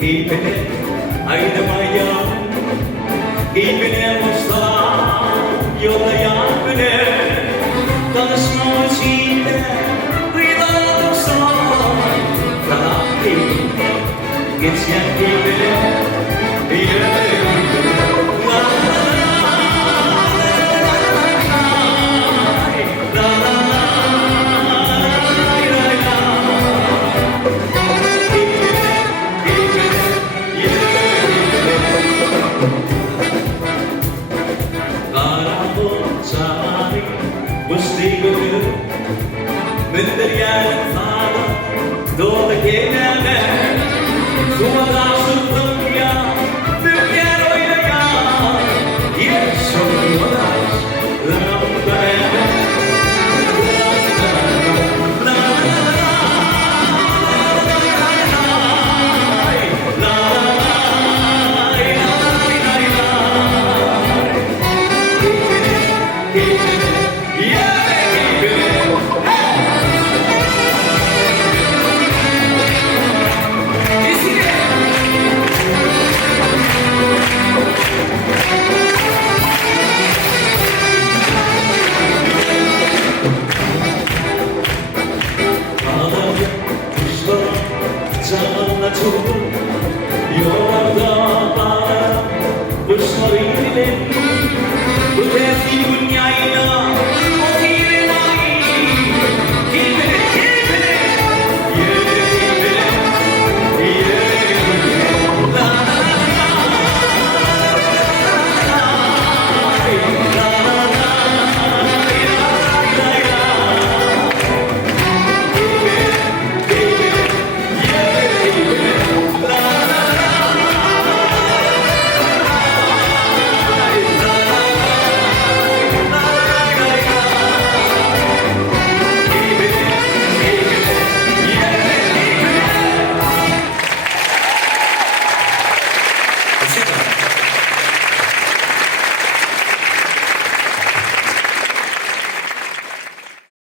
keeping it oynamaya, keeping it musla, yolda yapını, tanışma içinde kıyılar son, kalan geçen keeping it, Menderian fama, dove che ne me, tua da sulla te quiero ir allá, y eso no das, la montaña. Zamanla çok